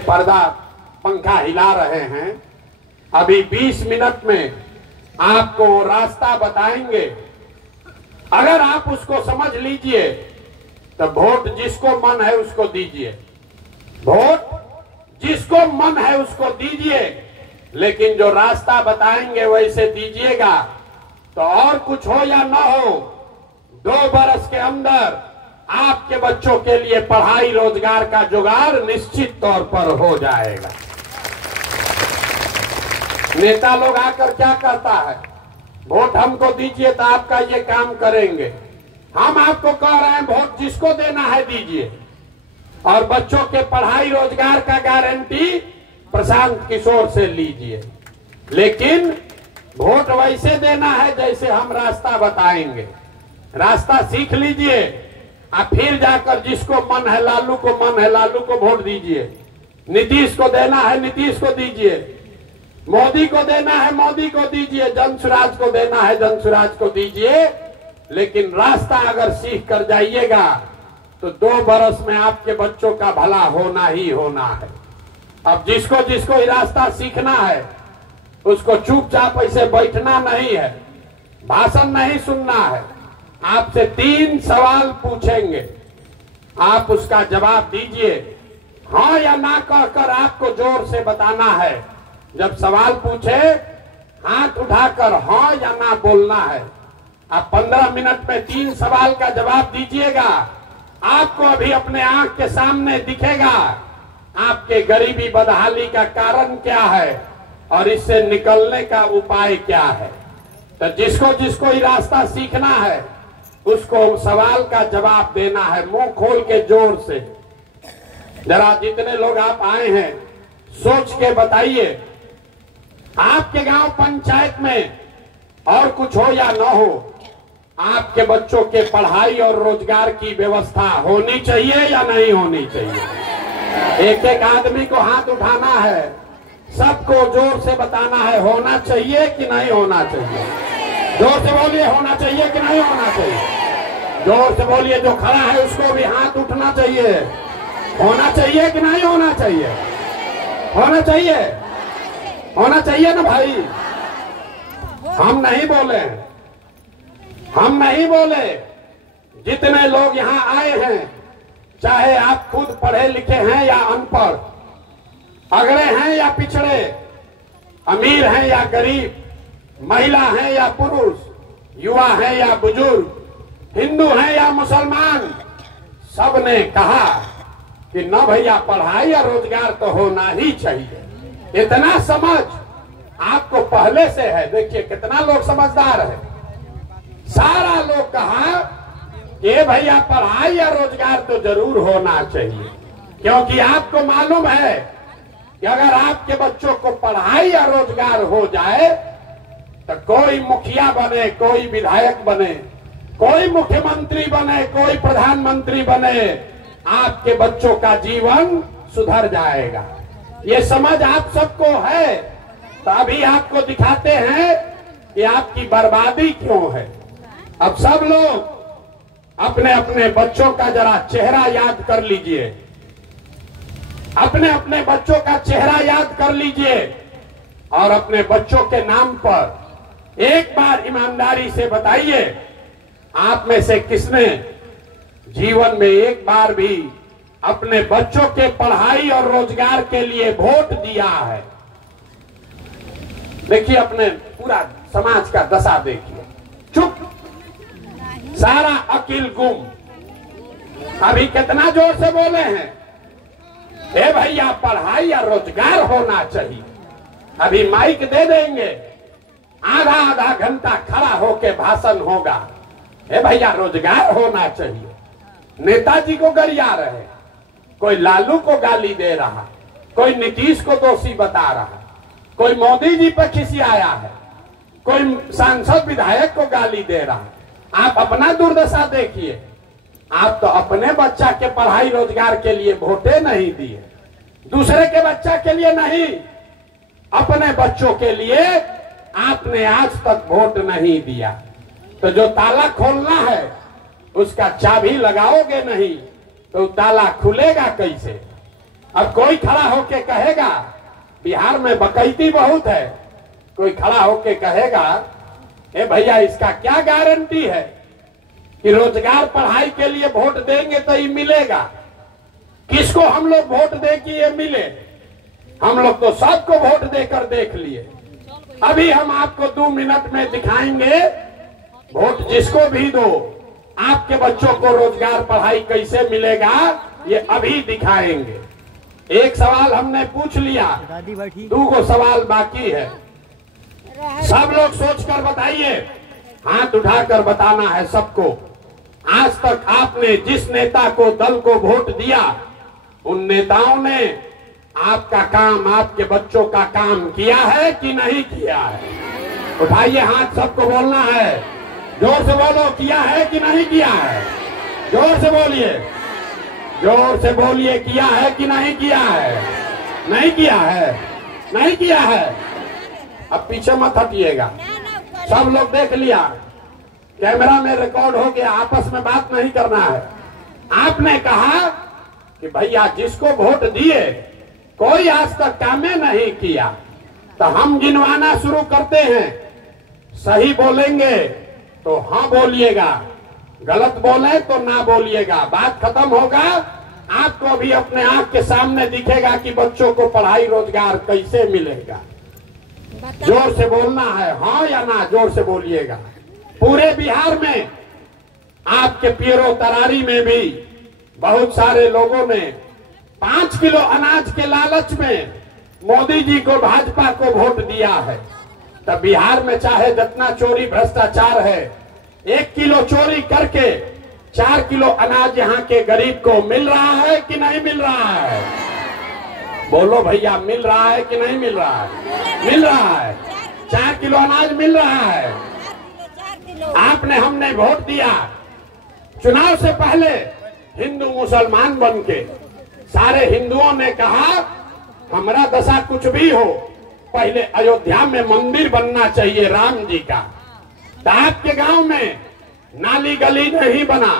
पर्दा पंखा हिला रहे हैं। अभी 20 मिनट में आपको रास्ता बताएंगे। अगर आप उसको समझ लीजिए तो वोट जिसको मन है उसको दीजिए, वोट जिसको मन है उसको दीजिए, लेकिन जो रास्ता बताएंगे वैसे दीजिएगा। तो और कुछ हो या ना हो, 2 बरस के अंदर आपके बच्चों के लिए पढ़ाई रोजगार का जुगाड़ निश्चित तौर पर हो जाएगा। नेता लोग आकर क्या कहता है, वोट हमको दीजिए तो आपका ये काम करेंगे। हम आपको कह रहे हैं वोट जिसको देना है दीजिए, और बच्चों के पढ़ाई रोजगार का गारंटी प्रशांत किशोर से लीजिए। लेकिन वोट वैसे देना है जैसे हम रास्ता बताएंगे। रास्ता सीख लीजिए, आप फिर जाकर जिसको मन है लालू को मन है लालू को वोट दीजिए। नीतीश को देना है नीतीश को दीजिए, मोदी को देना है मोदी को दीजिए, जनसुराज को देना है जनसुराज को दीजिए। लेकिन रास्ता अगर सीख कर जाइएगा तो 2 बरस में आपके बच्चों का भला होना ही होना है। अब जिसको जिसको ये रास्ता सीखना है उसको चुपचाप ऐसे बैठना नहीं है, भाषण नहीं सुनना है। आपसे 3 सवाल पूछेंगे, आप उसका जवाब दीजिए। हाँ या ना कहकर आपको जोर से बताना है। जब सवाल पूछे हाथ उठाकर हाँ या ना बोलना है। आप 15 मिनट में 3 सवाल का जवाब दीजिएगा। आपको अभी अपने आंख के सामने दिखेगा आपके गरीबी बदहाली का कारण क्या है और इससे निकलने का उपाय क्या है। तो जिसको जिसको ये रास्ता सीखना है उसको सवाल का जवाब देना है, मुंह खोल के जोर से। जरा जितने लोग आप आए हैं सोच के बताइए, आपके गांव पंचायत में और कुछ हो या न हो, आपके बच्चों के पढ़ाई और रोजगार की व्यवस्था होनी चाहिए या नहीं होनी चाहिए। एक एक आदमी को हाथ उठाना है, सबको जोर से बताना है होना चाहिए कि नहीं होना चाहिए। जोर से बोलिए होना चाहिए कि नहीं होना चाहिए। जोर से बोलिए, जो खड़ा है उसको भी हाथ उठना चाहिए। होना चाहिए कि नहीं होना चाहिए। होना चाहिए, होना चाहिए ना भाई। हम नहीं बोले, हम नहीं बोले। जितने लोग यहाँ आए हैं, चाहे आप खुद पढ़े लिखे हैं या अनपढ़, अगड़े हैं या पिछड़े, अमीर हैं या गरीब, महिला हैं या पुरुष, युवा हैं या बुजुर्ग, हिंदू हैं या मुसलमान, सबने कहा कि न भैया पढ़ाई या रोजगार तो होना ही चाहिए। इतना समझ आपको पहले से है। देखिए कितना लोग समझदार है। सारा लोग कहा कि भैया पढ़ाई या रोजगार तो जरूर होना चाहिए, क्योंकि आपको मालूम है कि अगर आपके बच्चों को पढ़ाई या रोजगार हो जाए तो कोई मुखिया बने, कोई विधायक बने, कोई मुख्यमंत्री बने, कोई प्रधानमंत्री बने, आपके बच्चों का जीवन सुधर जाएगा। ये समझ आप सबको है, तो अभी आपको दिखाते हैं कि आपकी बर्बादी क्यों है। अब सब लोग अपने अपने बच्चों का जरा चेहरा याद कर लीजिए, अपने अपने बच्चों का चेहरा याद कर लीजिए और अपने बच्चों के नाम पर एक बार ईमानदारी से बताइए, आप में से किसने जीवन में एक बार भी अपने बच्चों के पढ़ाई और रोजगार के लिए वोट दिया है। देखिए अपने पूरा समाज का दशा देखिए, चुप, सारा अकिल गुम। अभी कितना जोर से बोले हैं, ए भैया पढ़ाई या रोजगार होना चाहिए। अभी माइक दे देंगे, आधा आधा घंटा खड़ा होके भाषण होगा, ए भैया रोजगार होना चाहिए। नेताजी को गरिया रहे, कोई लालू को गाली दे रहा, कोई नीतीश को दोषी बता रहा, कोई मोदी जी पर खिसियाया है, कोई सांसद विधायक को गाली दे रहा। आप अपना दुर्दशा देखिए। आप तो अपने बच्चा के पढ़ाई रोजगार के लिए वोटे नहीं दिए, दूसरे के बच्चा के लिए नहीं, अपने बच्चों के लिए आपने आज तक वोट नहीं दिया। तो जो ताला खोलना है उसका चाबी लगाओगे नहीं तो ताला खुलेगा कैसे। अब कोई खड़ा होके कहेगा, बिहार में बकैती बहुत है, कोई खड़ा होके कहेगा ए भैया इसका क्या गारंटी है कि रोजगार पढ़ाई के लिए वोट देंगे तो ये मिलेगा। किसको हम लोग वोट दे कि ये मिले? हम लोग तो सबको वोट देकर देख लिए। अभी हम आपको 2 मिनट में दिखाएंगे, वोट जिसको भी दो आपके बच्चों को रोजगार पढ़ाई कैसे मिलेगा ये अभी दिखाएंगे। एक सवाल हमने पूछ लिया, 2 सवाल बाकी है। सब लोग सोचकर बताइए, हाथ उठाकर बताना है सबको। आज तक आपने जिस नेता को दल को वोट दिया उन नेताओं ने आपका काम, आपके बच्चों का काम किया है कि नहीं किया है? उठाइए हाथ, सबको बोलना है, जोर से बोलो, किया है कि नहीं किया है? जोर से बोलिए, जोर से बोलिए, किया है कि नहीं किया है? नहीं किया है, नहीं किया है। अब पीछे मत हटिएगा, सब लोग देख लिया, कैमरा में रिकॉर्ड हो गया, आपस में बात नहीं करना है। आपने कहा कि भैया जिसको वोट दिए कोई आज तक कामे नहीं किया, तो हम गिनवाना शुरू करते हैं। सही बोलेंगे तो हाँ बोलिएगा, गलत बोले तो ना बोलिएगा। बात खत्म होगा, आपको भी अपने आंख के सामने दिखेगा कि बच्चों को पढ़ाई रोजगार कैसे मिलेगा। जोर से बोलना है, हाँ या ना, जोर से बोलिएगा। पूरे बिहार में, आपके पीरो तरारी में भी बहुत सारे लोगों ने 5 किलो अनाज के लालच में मोदी जी को, भाजपा को वोट दिया है। तब बिहार में चाहे जितना चोरी भ्रष्टाचार है, 1 किलो चोरी करके 4 किलो अनाज यहाँ के गरीब को मिल रहा है कि नहीं मिल रहा है? बोलो भैया, मिल रहा है कि नहीं मिल रहा है? मिल रहा है, 4 किलो अनाज मिल रहा है। आपने, हमने वोट दिया, चुनाव से पहले हिंदू मुसलमान बन के सारे हिंदुओं ने कहा हमारा दशा कुछ भी हो, पहले अयोध्या में मंदिर बनना चाहिए राम जी का। तो आपके गांव में नाली गली नहीं बना,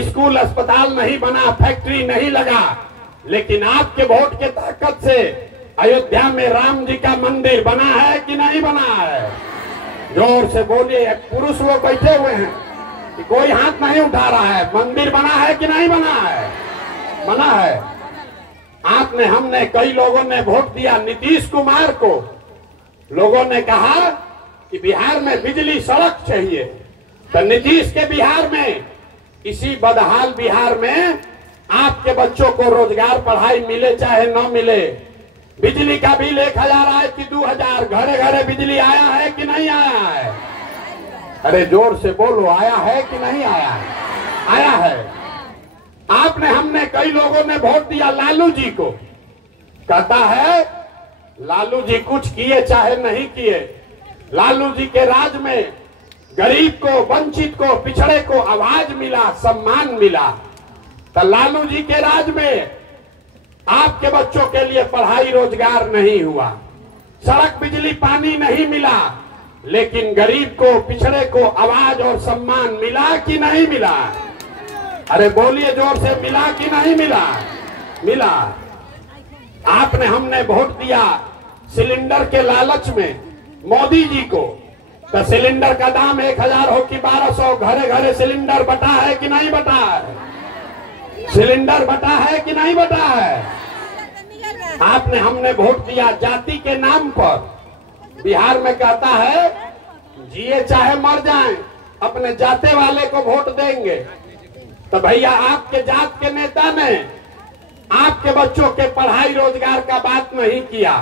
स्कूल अस्पताल नहीं बना, फैक्ट्री नहीं लगा, लेकिन आपके वोट के ताकत से अयोध्या में राम जी का मंदिर बना है कि नहीं बना है? जोर से बोलिए, पुरुष लोग बैठे हुए हैं कि कोई हाथ नहीं उठा रहा है। मंदिर बना है कि नहीं बना है? बना है। आपने, हमने, कई लोगों ने वोट दिया नीतीश कुमार को। लोगों ने कहा कि बिहार में बिजली सड़क चाहिए, तो नीतीश के बिहार में, इसी बदहाल बिहार में आपके बच्चों को रोजगार पढ़ाई मिले चाहे न मिले, बिजली का बिल 1000 आए कि 2000, घरे घरे बिजली आया है कि नहीं आया है? अरे जोर से बोलो, आया है कि नहीं आया है? आया है। आपने, हमने, कई लोगों ने वोट दिया लालू जी को। कहता है लालू जी कुछ किए चाहे नहीं किए, लालू जी के राज में गरीब को, वंचित को, पिछड़े को आवाज मिला, सम्मान मिला। तो लालू जी के राज में आपके बच्चों के लिए पढ़ाई रोजगार नहीं हुआ, सड़क बिजली पानी नहीं मिला, लेकिन गरीब को, पिछड़े को आवाज और सम्मान मिला कि नहीं मिला? अरे बोलिए जोर से, मिला कि नहीं मिला? मिला। आपने, हमने वोट दिया सिलेंडर के लालच में मोदी जी को। तो सिलेंडर का दाम 1000 हो कि 1200, घरे घरे सिलेंडर बटा है कि नहीं बटा है? सिलेंडर बटा है कि नहीं बटा है? आपने, हमने वोट दिया जाति के नाम पर। बिहार में कहता है जिए चाहे मर जाएं, अपने जाते वाले को वोट देंगे। तो भैया आपके जात के नेता ने आपके बच्चों के पढ़ाई रोजगार का बात नहीं किया,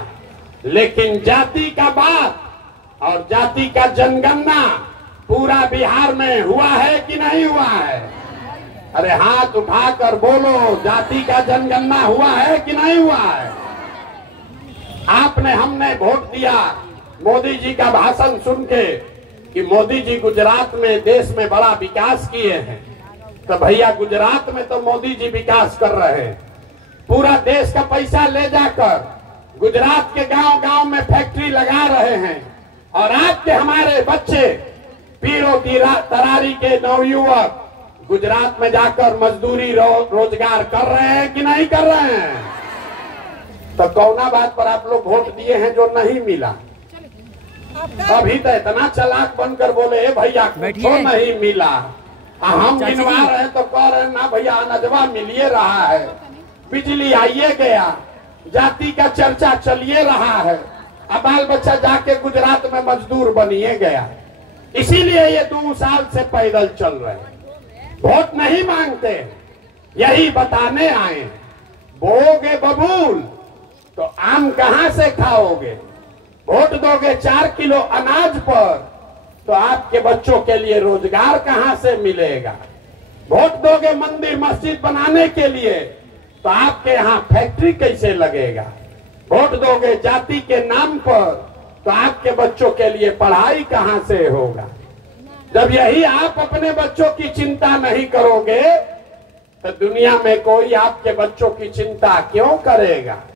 लेकिन जाति का बात और जाति का जनगणना पूरा बिहार में हुआ है कि नहीं हुआ है? अरे हाथ उठाकर बोलो, जाति का जनगणना हुआ है कि नहीं हुआ है? आपने, हमने वोट दिया मोदी जी का भाषण सुन के कि मोदी जी गुजरात में, देश में बड़ा विकास किए हैं। तो भैया गुजरात में तो मोदी जी विकास कर रहे हैं, पूरा देश का पैसा ले जाकर गुजरात के गांव गांव में फैक्ट्री लगा रहे हैं, और आपके, हमारे बच्चे, पीरो तरारी के नवयुवक गुजरात में जाकर मजदूरी रोजगार कर रहे हैं कि नहीं कर रहे हैं? तो कौना बात पर आप लोग वोट दिए हैं जो नहीं मिला? अभी तो इतना चालाक बनकर बोले भैया तो नहीं मिला, हम गिनवा रहे हैं तो कह रहे हैं ना भैया अनजवा मिलिए रहा है, बिजली आइए गया, जाति का चर्चा चलिए रहा है, अब बाल बच्चा जाके गुजरात में मजदूर बनिए गया। इसीलिए ये 2 साल से पैदल चल रहे हैं, वोट नहीं मांगते, यही बताने आए। बोओगे बबूल तो आम कहां से खाओगे? वोट दोगे 4 किलो अनाज पर तो आपके बच्चों के लिए रोजगार कहां से मिलेगा? वोट दोगे मंदिर मस्जिद बनाने के लिए तो आपके यहाँ फैक्ट्री कैसे लगेगा? वोट दोगे जाति के नाम पर तो आपके बच्चों के लिए पढ़ाई कहां से होगा? जब यही आप अपने बच्चों की चिंता नहीं करोगे तो दुनिया में कोई आपके बच्चों की चिंता क्यों करेगा?